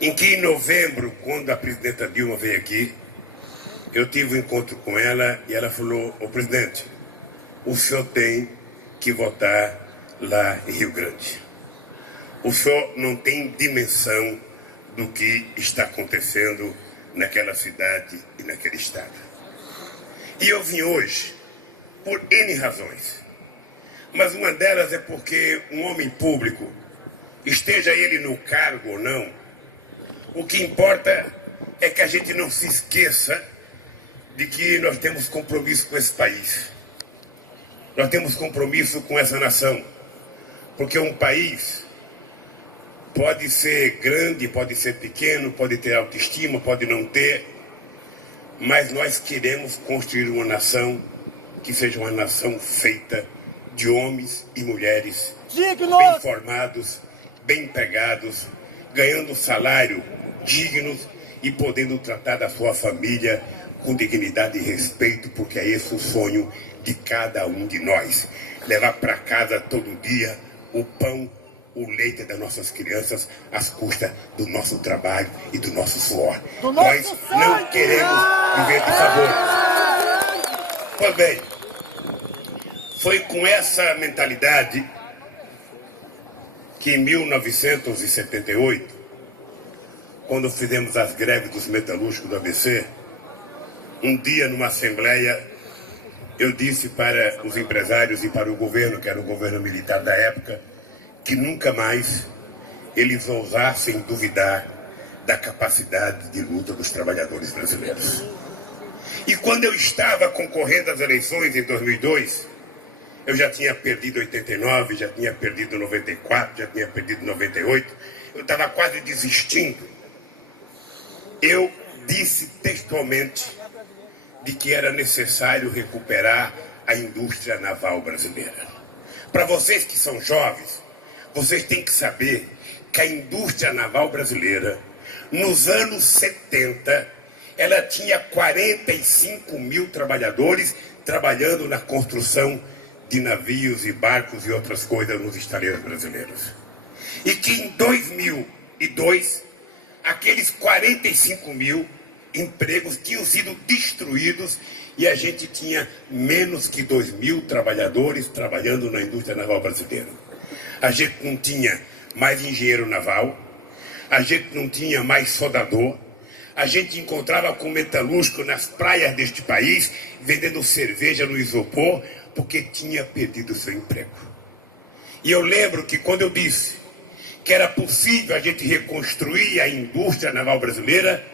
em que em novembro, quando a presidenta Dilma veio aqui, eu tive um encontro com ela e ela falou: ô presidente, o senhor tem que votar lá em Rio Grande. O senhor não tem dimensão do que está acontecendo naquela cidade e naquele estado. E eu vim hoje por N razões, mas uma delas é porque um homem público, esteja ele no cargo ou não, o que importa é que a gente não se esqueça de que nós temos compromisso com esse país. Nós temos compromisso com essa nação, porque um país pode ser grande, pode ser pequeno, pode ter autoestima, pode não ter, mas nós queremos construir uma nação que seja uma nação feita de homens e mulheres bem formados, bem empregados, ganhando salário dignos e podendo tratar da sua família com dignidade e respeito, porque é esse o sonho de cada um de nós. Levar para casa todo dia o pão, o leite das nossas crianças às custas do nosso trabalho e do nosso suor. Nós não queremos viver de favor. Pois bem, foi com essa mentalidade que em 1978, quando fizemos as greves dos metalúrgicos do ABC, um dia numa assembleia, eu disse para os empresários e para o governo, que era o governo militar da época, que nunca mais eles ousassem duvidar da capacidade de luta dos trabalhadores brasileiros. E quando eu estava concorrendo às eleições em 2002, eu já tinha perdido 89, já tinha perdido 94, já tinha perdido 98, eu estava quase desistindo. Eu disse textualmente de que era necessário recuperar a indústria naval brasileira. Para vocês que são jovens, vocês têm que saber que a indústria naval brasileira, nos anos 70, ela tinha 45 mil trabalhadores trabalhando na construção de navios e barcos e outras coisas nos estaleiros brasileiros. E que em 2002, aqueles 45 mil empregos tinham sido destruídos e a gente tinha menos que 2 mil trabalhadores trabalhando na indústria naval brasileira. A gente não tinha mais engenheiro naval, a gente não tinha mais soldador, a gente encontrava com metalúrgico nas praias deste país, vendendo cerveja no isopor, porque tinha perdido seu emprego. E eu lembro que quando eu disse que era possível a gente reconstruir a indústria naval brasileira,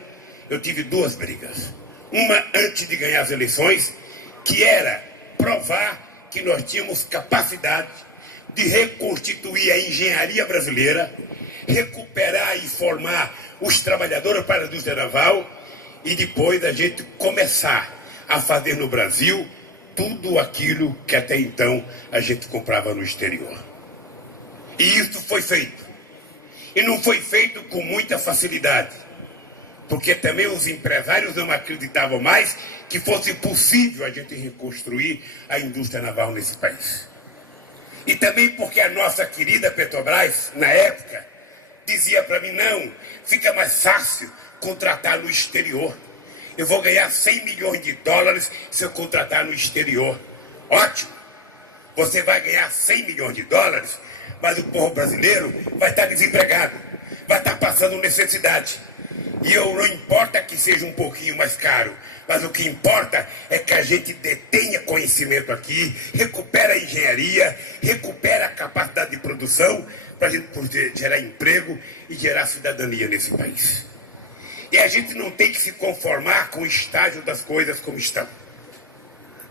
eu tive duas brigas. Uma antes de ganhar as eleições, que era provar que nós tínhamos capacidade de reconstituir a engenharia brasileira, recuperar e formar os trabalhadores para a indústria naval e depois a gente começar a fazer no Brasil tudo aquilo que até então a gente comprava no exterior. E isso foi feito. E não foi feito com muita facilidade, porque também os empresários não acreditavam mais que fosse possível a gente reconstruir a indústria naval nesse país. E também porque a nossa querida Petrobras, na época, dizia para mim: não, fica mais fácil contratar no exterior. Eu vou ganhar 100 milhões de dólares se eu contratar no exterior. Ótimo! Você vai ganhar 100 milhões de dólares, mas o povo brasileiro vai estar desempregado, vai estar passando necessidade. E não importa que seja um pouquinho mais caro, mas o que importa é que a gente detenha conhecimento aqui, recupera a engenharia, recupera a capacidade de produção para a gente poder gerar emprego e gerar cidadania nesse país. E a gente não tem que se conformar com o estágio das coisas como estão.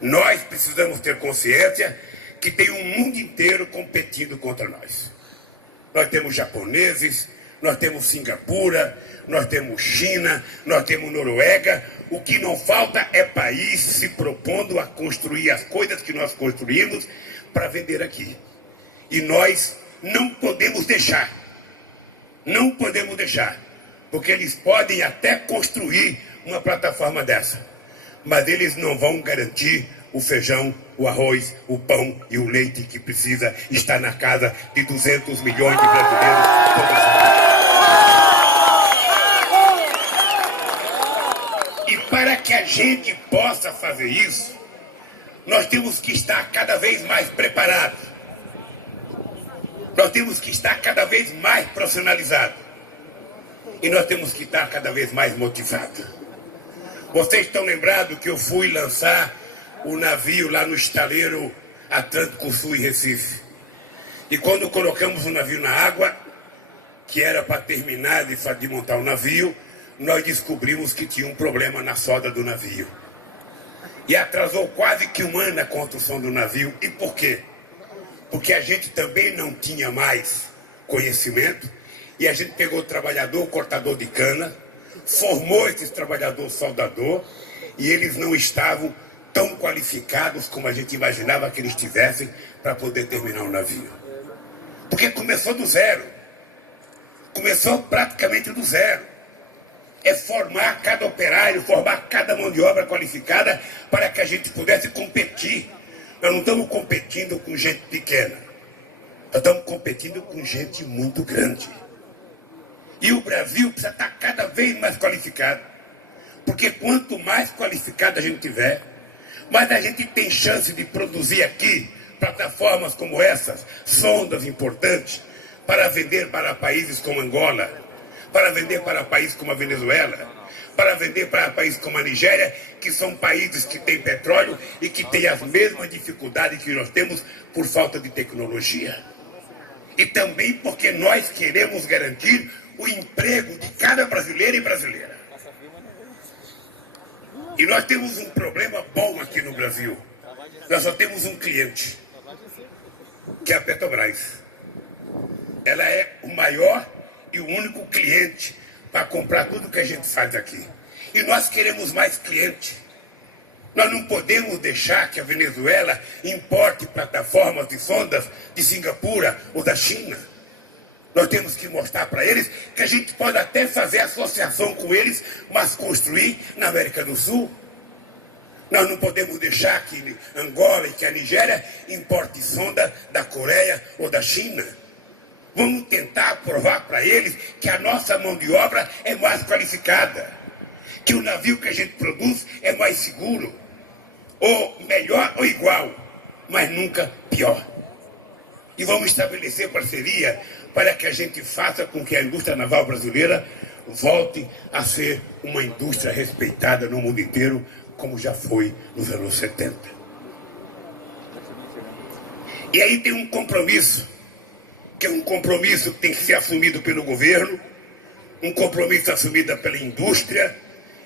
Nós precisamos ter consciência que tem um mundo inteiro competindo contra nós. Nós temos japoneses, nós temos Singapura, nós temos China, nós temos Noruega. O que não falta é país se propondo a construir as coisas que nós construímos para vender aqui. E nós não podemos deixar. Não podemos deixar. Porque eles podem até construir uma plataforma dessa, mas eles não vão garantir o feijão, o arroz, o pão e o leite que precisa estar na casa de 200 milhões de brasileiros toda semana. a gente possa fazer isso, nós temos que estar cada vez mais preparados. Nós temos que estar cada vez mais profissionalizados. E nós temos que estar cada vez mais motivados. Vocês estão lembrados que eu fui lançar o navio lá no estaleiro Atlântico Sul em Recife. E quando colocamos o navio na água, que era para terminar de montar o navio, nós descobrimos que tinha um problema na solda do navio. E atrasou quase que um ano a construção do navio. E por quê? Porque a gente também não tinha mais conhecimento, e a gente pegou o trabalhador cortador de cana, formou esse trabalhador soldador, e eles não estavam tão qualificados como a gente imaginava que eles tivessem para poder terminar o navio. Porque começou do zero. Começou praticamente do zero. É formar cada operário, formar cada mão de obra qualificada para que a gente pudesse competir. Nós não estamos competindo com gente pequena. Nós estamos competindo com gente muito grande. E o Brasil precisa estar cada vez mais qualificado. Porque quanto mais qualificado a gente tiver, mais a gente tem chance de produzir aqui plataformas como essas, sondas importantes, para vender para países como Angola, para vender para países como a Venezuela, para vender para países como a Nigéria, que são países que têm petróleo e que têm as mesmas dificuldades que nós temos por falta de tecnologia. E também porque nós queremos garantir o emprego de cada brasileiro e brasileira. E nós temos um problema bom aqui no Brasil. Nós só temos um cliente, que é a Petrobras. Ela é o maior e o único cliente para comprar tudo que a gente faz aqui. E nós queremos mais cliente. Nós não podemos deixar que a Venezuela importe plataformas de sondas de Singapura ou da China. Nós temos que mostrar para eles que a gente pode até fazer associação com eles, mas construir na América do Sul. Nós não podemos deixar que Angola e que a Nigéria importe sonda da Coreia ou da China. Vamos tentar provar para eles que a nossa mão de obra é mais qualificada, que o navio que a gente produz é mais seguro, ou melhor ou igual, mas nunca pior. E vamos estabelecer parceria para que a gente faça com que a indústria naval brasileira volte a ser uma indústria respeitada no mundo inteiro, como já foi nos anos 70. E aí tem um compromisso, que é um compromisso que tem que ser assumido pelo governo, um compromisso assumido pela indústria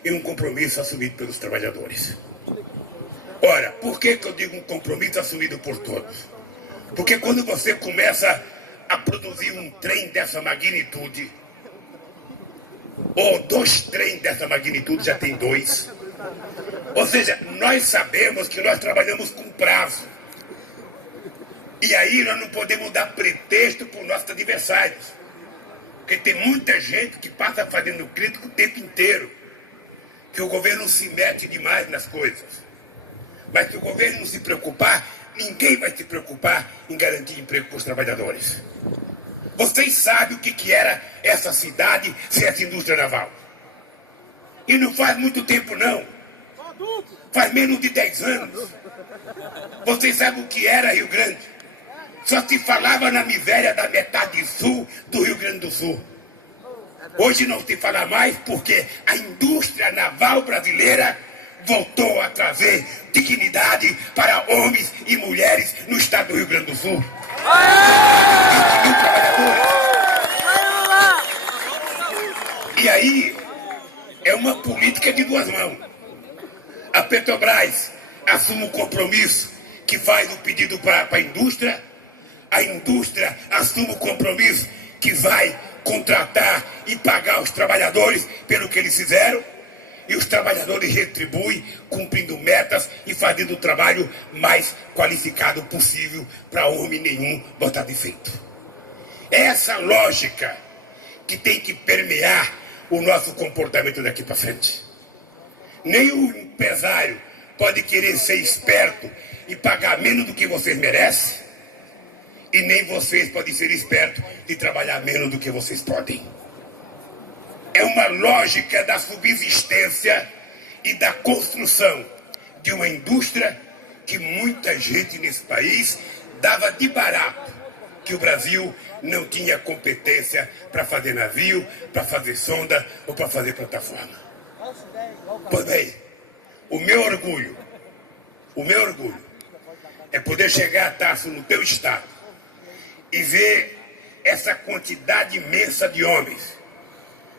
e um compromisso assumido pelos trabalhadores. Ora, por que eu digo um compromisso assumido por todos? Porque quando você começa a produzir um trem dessa magnitude, ou 2 trens dessa magnitude, já tem 2, ou seja, nós sabemos que nós trabalhamos com prazo. E aí nós não podemos dar pretexto para os nossos adversários. Porque tem muita gente que passa fazendo crítica o tempo inteiro. Que o governo se mete demais nas coisas. Mas se o governo não se preocupar, ninguém vai se preocupar em garantir emprego para os trabalhadores. Vocês sabem o que era essa cidade sem essa indústria naval. E não faz muito tempo não. Faz menos de 10 anos. Vocês sabem o que era Rio Grande. Só se falava na miséria da metade sul do Rio Grande do Sul. Hoje não se fala mais porque a indústria naval brasileira voltou a trazer dignidade para homens e mulheres no estado do Rio Grande do Sul. 20 mil trabalhadores. E aí é uma política de 2 mãos. A Petrobras assume um compromisso que faz o pedido para a indústria assume o compromisso que vai contratar e pagar os trabalhadores pelo que eles fizeram, e os trabalhadores retribuem cumprindo metas e fazendo o trabalho mais qualificado possível para homem nenhum botar defeito. É essa lógica que tem que permear o nosso comportamento daqui para frente. Nem o empresário pode querer ser esperto e pagar menos do que vocês merecem, e nem vocês podem ser espertos de trabalhar menos do que vocês podem. É uma lógica da subsistência e da construção de uma indústria que muita gente nesse país dava de barato, que o Brasil não tinha competência para fazer navio, para fazer sonda ou para fazer plataforma. Pois bem, o meu orgulho é poder chegar, Tasso, no teu estado e ver essa quantidade imensa de homens,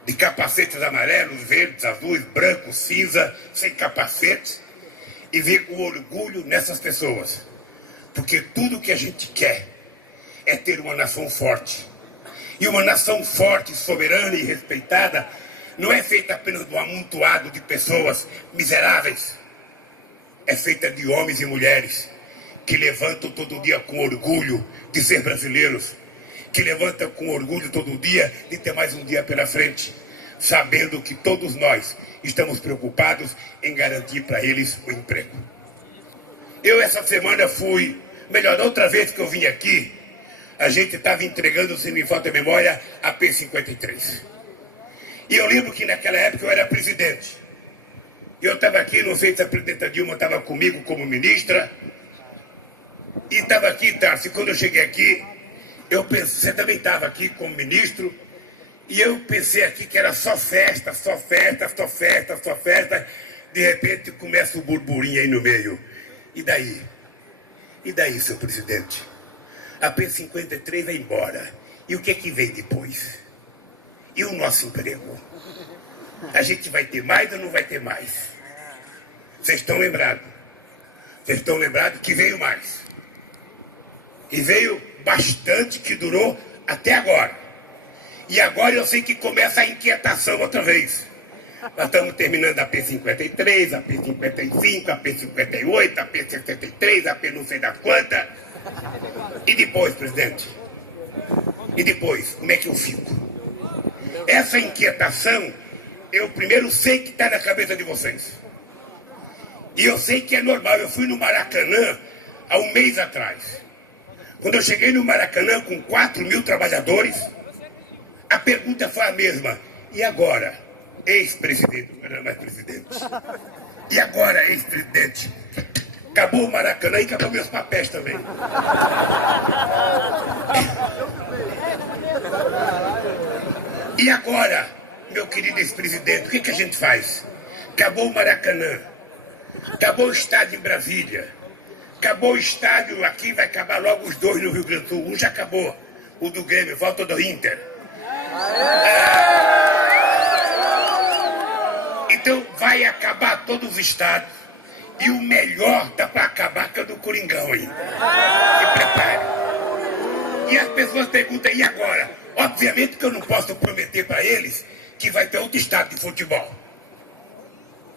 de capacetes amarelos, verdes, azuis, brancos, cinza, sem capacetes, e ver o orgulho nessas pessoas. Porque tudo que a gente quer é ter uma nação forte. E uma nação forte, soberana e respeitada não é feita apenas de um amontoado de pessoas miseráveis. É feita de homens e mulheres que levantam todo dia com orgulho de ser brasileiros, que levantam com orgulho todo dia de ter mais um dia pela frente, sabendo que todos nós estamos preocupados em garantir para eles o emprego. Eu essa semana outra vez que eu vim aqui, a gente estava entregando, se me falta a memória, a P-53. E eu lembro que naquela época eu era presidente. Eu estava aqui, não sei se a presidenta Dilma estava comigo como ministra, e estava aqui, Tarso, e quando eu cheguei aqui, eu pensei, você também estava aqui como ministro, e eu pensei aqui que era só festa, só festa, só festa, só festa. De repente começa o burburinho aí no meio. E daí? E daí, seu presidente? A P-53 vai embora. E o que é que vem depois? E o nosso emprego? A gente vai ter mais ou não vai ter mais? Vocês estão lembrados? Vocês estão lembrados que veio mais. E veio bastante, que durou até agora. E agora eu sei que começa a inquietação outra vez. Nós estamos terminando a P-53, a P-55, a P-58, a P-63, a P não sei das quantas. E depois, presidente? E depois, como é que eu fico? Essa inquietação, eu primeiro sei que está na cabeça de vocês. E eu sei que é normal. Eu fui no Maracanã há um mês atrás. Quando eu cheguei no Maracanã com 4.000 trabalhadores, a pergunta foi a mesma. E agora, ex-presidente? Não era mais presidente. E agora, ex-presidente? Acabou o Maracanã e acabou meus papéis também. E agora, meu querido ex-presidente, o que a gente faz? Acabou o Maracanã. Acabou o estádio em Brasília. Acabou o estádio aqui, vai acabar logo os dois no Rio Grande do Sul. Um já acabou. O do Grêmio, volta do Inter. Então vai acabar todos os estados. E o melhor tá para acabar, que é o do Coringão ainda. Se prepare. E as pessoas perguntam, e agora? Obviamente que eu não posso prometer para eles que vai ter outro estádio de futebol.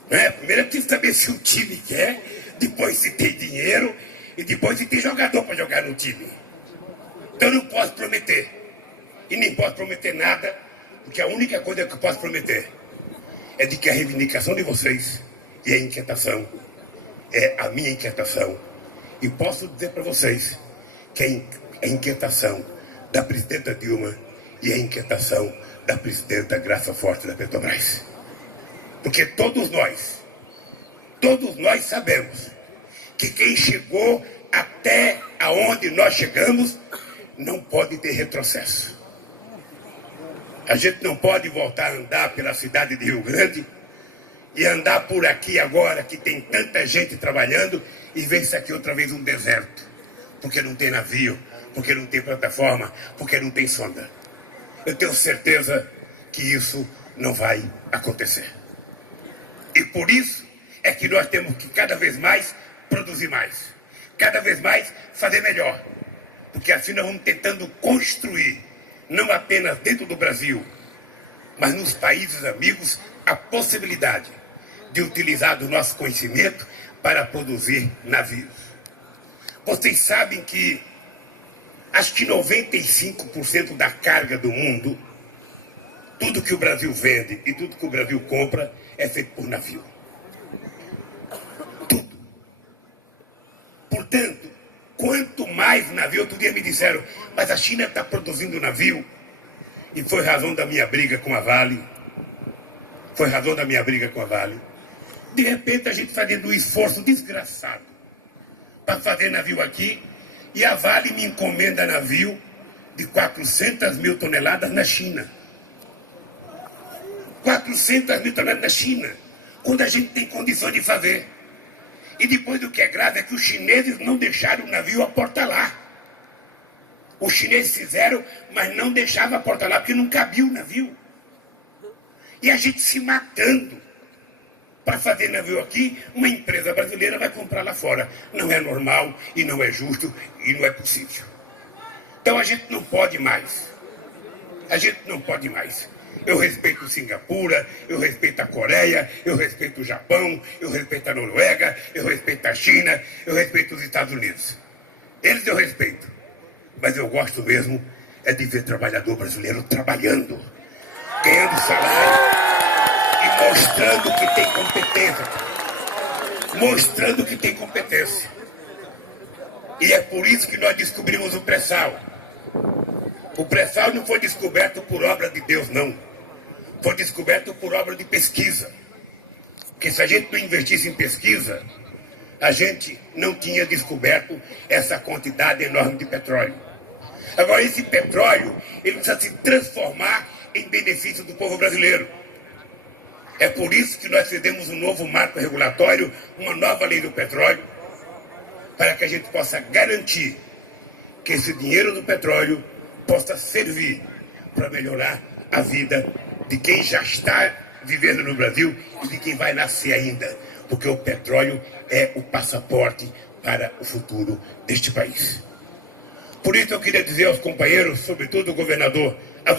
Primeiro eu preciso saber se o time quer, depois se tem dinheiro e depois se tem jogador para jogar no time. Então eu não posso prometer. E nem posso prometer nada, porque a única coisa que eu posso prometer é de que a reivindicação de vocês e a inquietação é a minha inquietação. E posso dizer para vocês que a inquietação da presidenta Dilma e a inquietação da presidenta Graça Forte da Petrobras. Porque todos nós sabemos que quem chegou até aonde nós chegamos não pode ter retrocesso. A gente não pode voltar a andar pela cidade de Rio Grande e andar por aqui agora que tem tanta gente trabalhando e ver isso aqui outra vez um deserto. Porque não tem navio, porque não tem plataforma, porque não tem sonda. Eu tenho certeza que isso não vai acontecer. E por isso é que nós temos que cada vez mais produzir mais. Cada vez mais fazer melhor. Porque assim nós vamos tentando construir, não apenas dentro do Brasil, mas nos países amigos, a possibilidade de utilizar do nosso conhecimento para produzir navios. Vocês sabem que acho que 95% da carga do mundo, tudo que o Brasil vende e tudo que o Brasil compra é feito por navio. Tudo. Portanto, quanto mais navio, outro dia me disseram, mas a China está produzindo navio, e foi razão da minha briga com a Vale. Foi razão da minha briga com a Vale. De repente a gente fazendo um esforço desgraçado para fazer navio aqui, e a Vale me encomenda navio de 400 mil toneladas na China. 400 mil toneladas na China, quando a gente tem condições de fazer. E depois o que é grave é que os chineses não deixaram o navio aportar lá. Os chineses fizeram, mas não deixavam aportar lá, porque não cabia o navio. E a gente se matando para fazer navio aqui, uma empresa brasileira vai comprar lá fora. Não é normal, e não é justo, e não é possível. Então a gente não pode mais. A gente não pode mais. Eu respeito Singapura, eu respeito a Coreia, eu respeito o Japão, eu respeito a Noruega, eu respeito a China, eu respeito os Estados Unidos. Eles eu respeito. Mas eu gosto mesmo é de ver trabalhador brasileiro trabalhando, ganhando salário e mostrando que tem competência. Mostrando que tem competência. E é por isso que nós descobrimos o pré-sal. O pré-sal não foi descoberto por obra de Deus, não. Foi descoberto por obra de pesquisa. Porque se a gente não investisse em pesquisa, a gente não tinha descoberto essa quantidade enorme de petróleo. Agora, esse petróleo, ele precisa se transformar em benefício do povo brasileiro. É por isso que nós fizemos um novo marco regulatório, uma nova lei do petróleo, para que a gente possa garantir que esse dinheiro do petróleo possa servir para melhorar a vida de quem já está vivendo no Brasil e de quem vai nascer ainda. Porque o petróleo é o passaporte para o futuro deste país. Por isso eu queria dizer aos companheiros, sobretudo o governador, a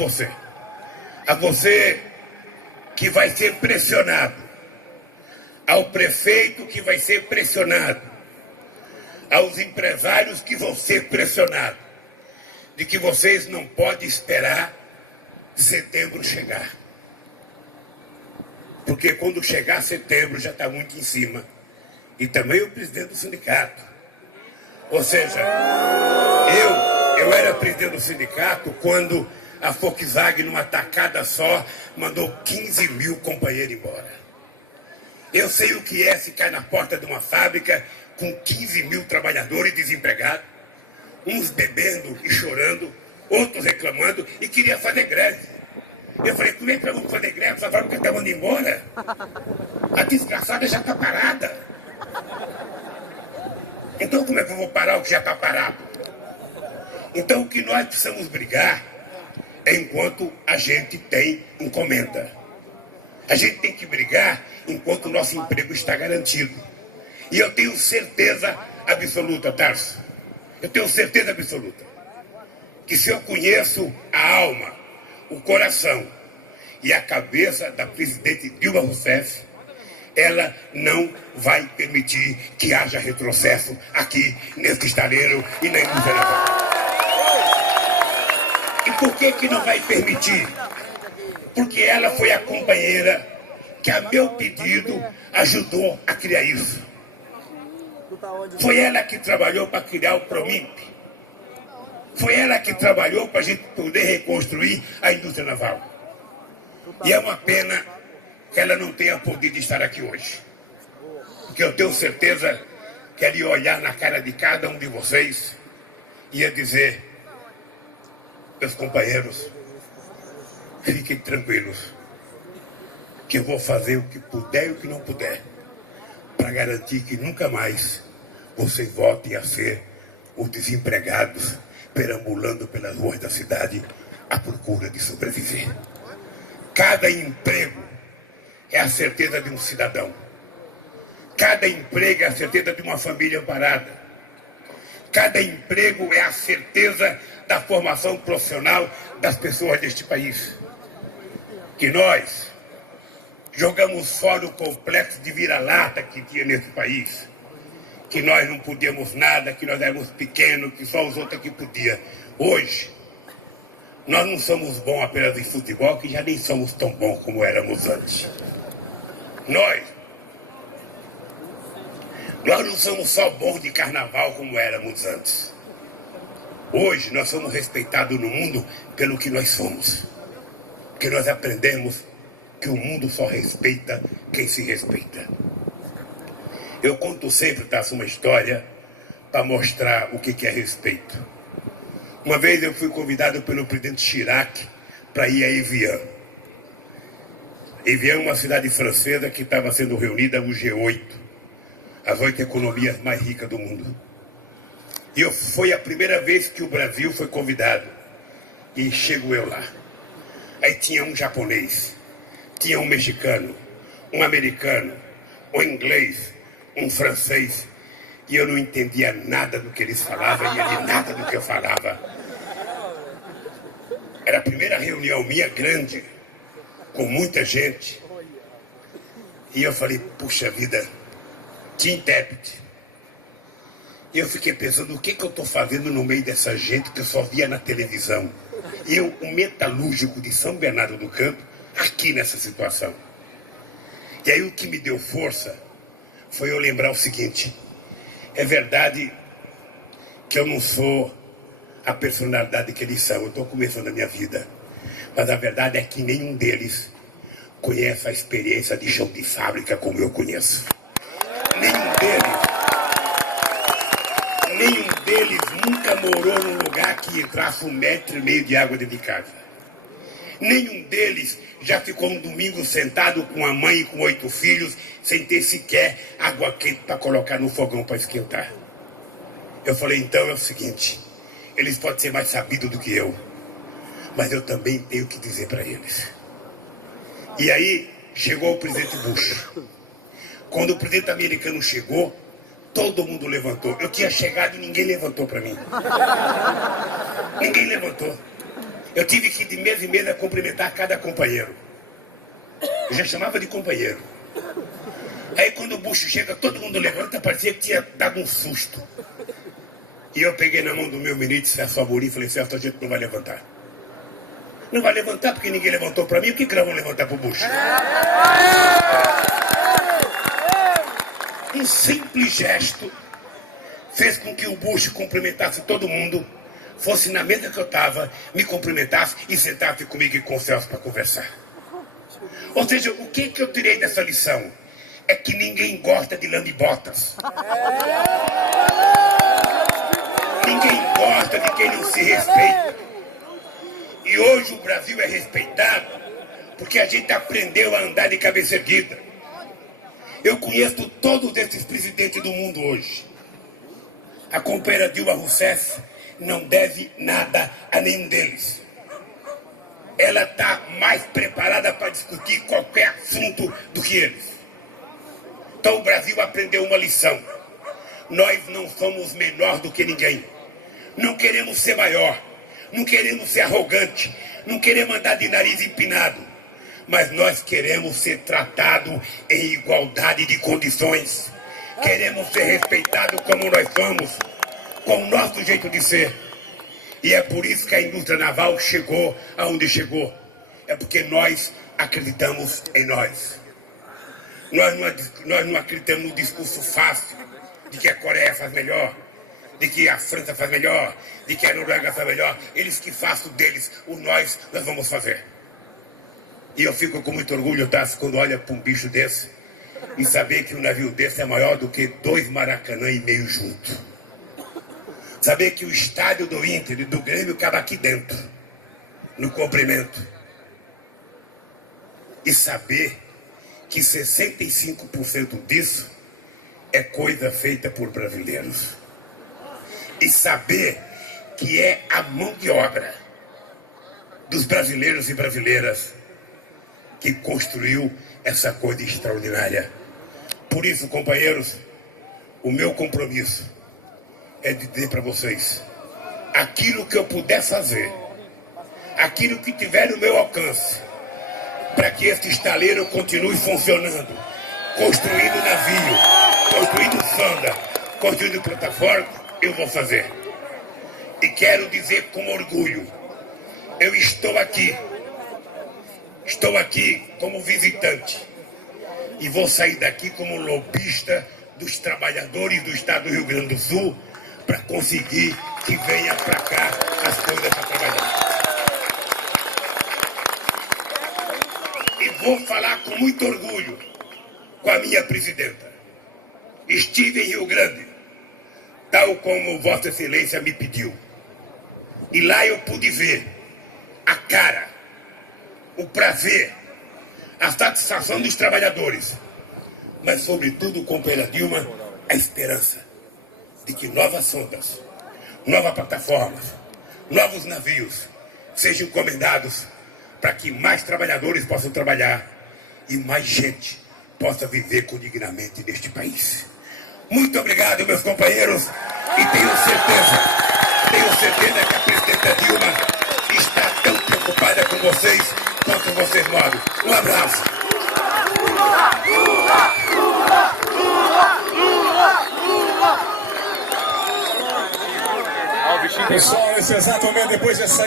você que vai ser pressionado, ao prefeito que vai ser pressionado, aos empresários que vão ser pressionados, de que vocês não podem esperar setembro chegar. Porque quando chegar setembro já está muito em cima. E também o presidente do sindicato. Ou seja, eu era presidente do sindicato quando a Volkswagen, numa tacada só, mandou 15 mil companheiros embora. Eu sei o que é ficar na porta de uma fábrica com 15 mil trabalhadores desempregados, uns bebendo e chorando, outros reclamando e queria fazer greve. Eu falei, como é que nós vamos fazer greve? Essa fábrica está mandando embora? A desgraçada já está parada. Então como é que eu vou parar o que já está parado? Então o que nós precisamos brigar é enquanto a gente tem encomenda. A gente tem que brigar enquanto o nosso emprego está garantido. E eu tenho certeza absoluta, Tarso, eu tenho certeza absoluta, que se eu conheço a alma, o coração e a cabeça da presidente Dilma Rousseff, ela não vai permitir que haja retrocesso aqui nesse estaleiro e na indústria naval. E por que não vai permitir? Porque ela foi a companheira que, a meu pedido, ajudou a criar isso. Foi ela que trabalhou para criar o Promimp. Foi ela que trabalhou para a gente poder reconstruir a indústria naval. E é uma pena que ela não tenha podido estar aqui hoje. Porque eu tenho certeza que ela ia olhar na cara de cada um de vocês e ia dizer, meus companheiros, fiquem tranquilos, que eu vou fazer o que puder e o que não puder, para garantir que nunca mais vocês voltem a ser os desempregados perambulando pelas ruas da cidade à procura de sobreviver. Cada emprego é a certeza de um cidadão. Cada emprego é a certeza de uma família amparada. Cada emprego é a certeza da formação profissional das pessoas deste país. Que nós jogamos fora o complexo de vira-lata que tinha nesse país. Que nós não podíamos nada, que nós éramos pequenos, que só os outros aqui podiam. Hoje, nós não somos bons apenas em futebol, que já nem somos tão bons como éramos antes. Nós não somos só bons de carnaval como éramos antes. Hoje nós somos respeitados no mundo pelo que nós somos. Porque nós aprendemos que o mundo só respeita quem se respeita. Eu conto sempre, Tasso, uma história para mostrar o que é respeito. Uma vez eu fui convidado pelo presidente Chirac para ir a Evian. Evian é uma cidade francesa que estava sendo reunida o G8, as 8 economias mais ricas do mundo. E foi a primeira vez que o Brasil foi convidado. E chego eu lá. Aí tinha um japonês, tinha um mexicano, um americano, um inglês, um francês. E eu não entendia nada do que eles falavam e ele nada do que eu falava. Era a primeira reunião minha grande, com muita gente. E eu falei, puxa vida, que intérprete. E eu fiquei pensando, o que eu estou fazendo no meio dessa gente que eu só via na televisão? Eu, um metalúrgico de São Bernardo do Campo, aqui nessa situação. E aí o que me deu força foi eu lembrar o seguinte: é verdade que eu não sou a personalidade que eles são, eu estou começando a minha vida. Mas a verdade é que nenhum deles conhece a experiência de chão de fábrica como eu conheço. Nenhum deles nunca morou num lugar que entrasse 1,5 metro de água dentro de casa. Nenhum deles já ficou um domingo sentado com a mãe e com 8 filhos, sem ter sequer água quente para colocar no fogão para esquentar. Eu falei, então é o seguinte, eles podem ser mais sabidos do que eu, mas eu também tenho que dizer para eles. E aí chegou o presidente Bush. Quando o presidente americano chegou, todo mundo levantou. Eu tinha chegado e ninguém levantou para mim. Ninguém levantou. Eu tive que ir de mesa em mesa cumprimentar cada companheiro. Eu já chamava de companheiro. Aí quando o Bush chega, todo mundo levanta, parecia que tinha dado um susto. E eu peguei na mão do meu ministro, Celso Amorim, e falei, Celso, a gente não vai levantar. Não vai levantar porque ninguém levantou para mim, por que nós vamos levantar para o Bush? Um simples gesto fez com que o Bush cumprimentasse todo mundo, fosse na mesa que eu estava, me cumprimentasse e sentasse comigo e com o Celso para conversar. Ou seja, o que eu tirei dessa lição? É que ninguém gosta de lambe-botas. Ninguém gosta de quem não se respeita. E hoje o Brasil é respeitado porque a gente aprendeu a andar de cabeça erguida. Eu conheço todos esses presidentes do mundo hoje. A companheira Dilma Rousseff não deve nada a nenhum deles. Ela está mais preparada para discutir qualquer assunto do que eles. Então o Brasil aprendeu uma lição. Nós não somos menor do que ninguém. Não queremos ser maior. Não queremos ser arrogante. Não queremos andar de nariz empinado. Mas nós queremos ser tratados em igualdade de condições. Queremos ser respeitados como nós somos, com o nosso jeito de ser. E é por isso que a indústria naval chegou aonde chegou. É porque nós acreditamos em nós. Nós não acreditamos no discurso fácil de que a Coreia faz melhor, de que a França faz melhor, de que a Noruega faz melhor. Eles que façam deles, o nós vamos fazer. E eu fico com muito orgulho, Tasso, quando olha para um bicho desse e saber que um navio desse é maior do que 2 Maracanã e meio junto. Saber que o estádio do Inter e do Grêmio cabe aqui dentro, no comprimento. E saber que 65% disso é coisa feita por brasileiros. E saber que é a mão de obra dos brasileiros e brasileiras que construiu essa coisa extraordinária. Por isso, companheiros, o meu compromisso é de dizer para vocês, aquilo que eu puder fazer, aquilo que tiver no meu alcance, para que esse estaleiro continue funcionando, construindo navio, construindo sonda, construindo plataforma, eu vou fazer. E quero dizer com orgulho, eu estou aqui como visitante e vou sair daqui como lobista dos trabalhadores do estado do Rio Grande do Sul para conseguir que venha para cá as coisas para trabalhar. E vou falar com muito orgulho com a minha presidenta. estive em Rio Grande, tal como Vossa Excelência me pediu. E lá eu pude ver a cara, o prazer, a satisfação dos trabalhadores, mas sobretudo, companheira Dilma, a esperança de que novas sondas, novas plataformas, novos navios sejam encomendados para que mais trabalhadores possam trabalhar e mais gente possa viver dignamente neste país. Muito obrigado, meus companheiros, e tenho certeza que a presidenta Dilma está tão preocupada com vocês quanto vocês moram. Um abraço. Pessoal, nesse exato momento, depois de sair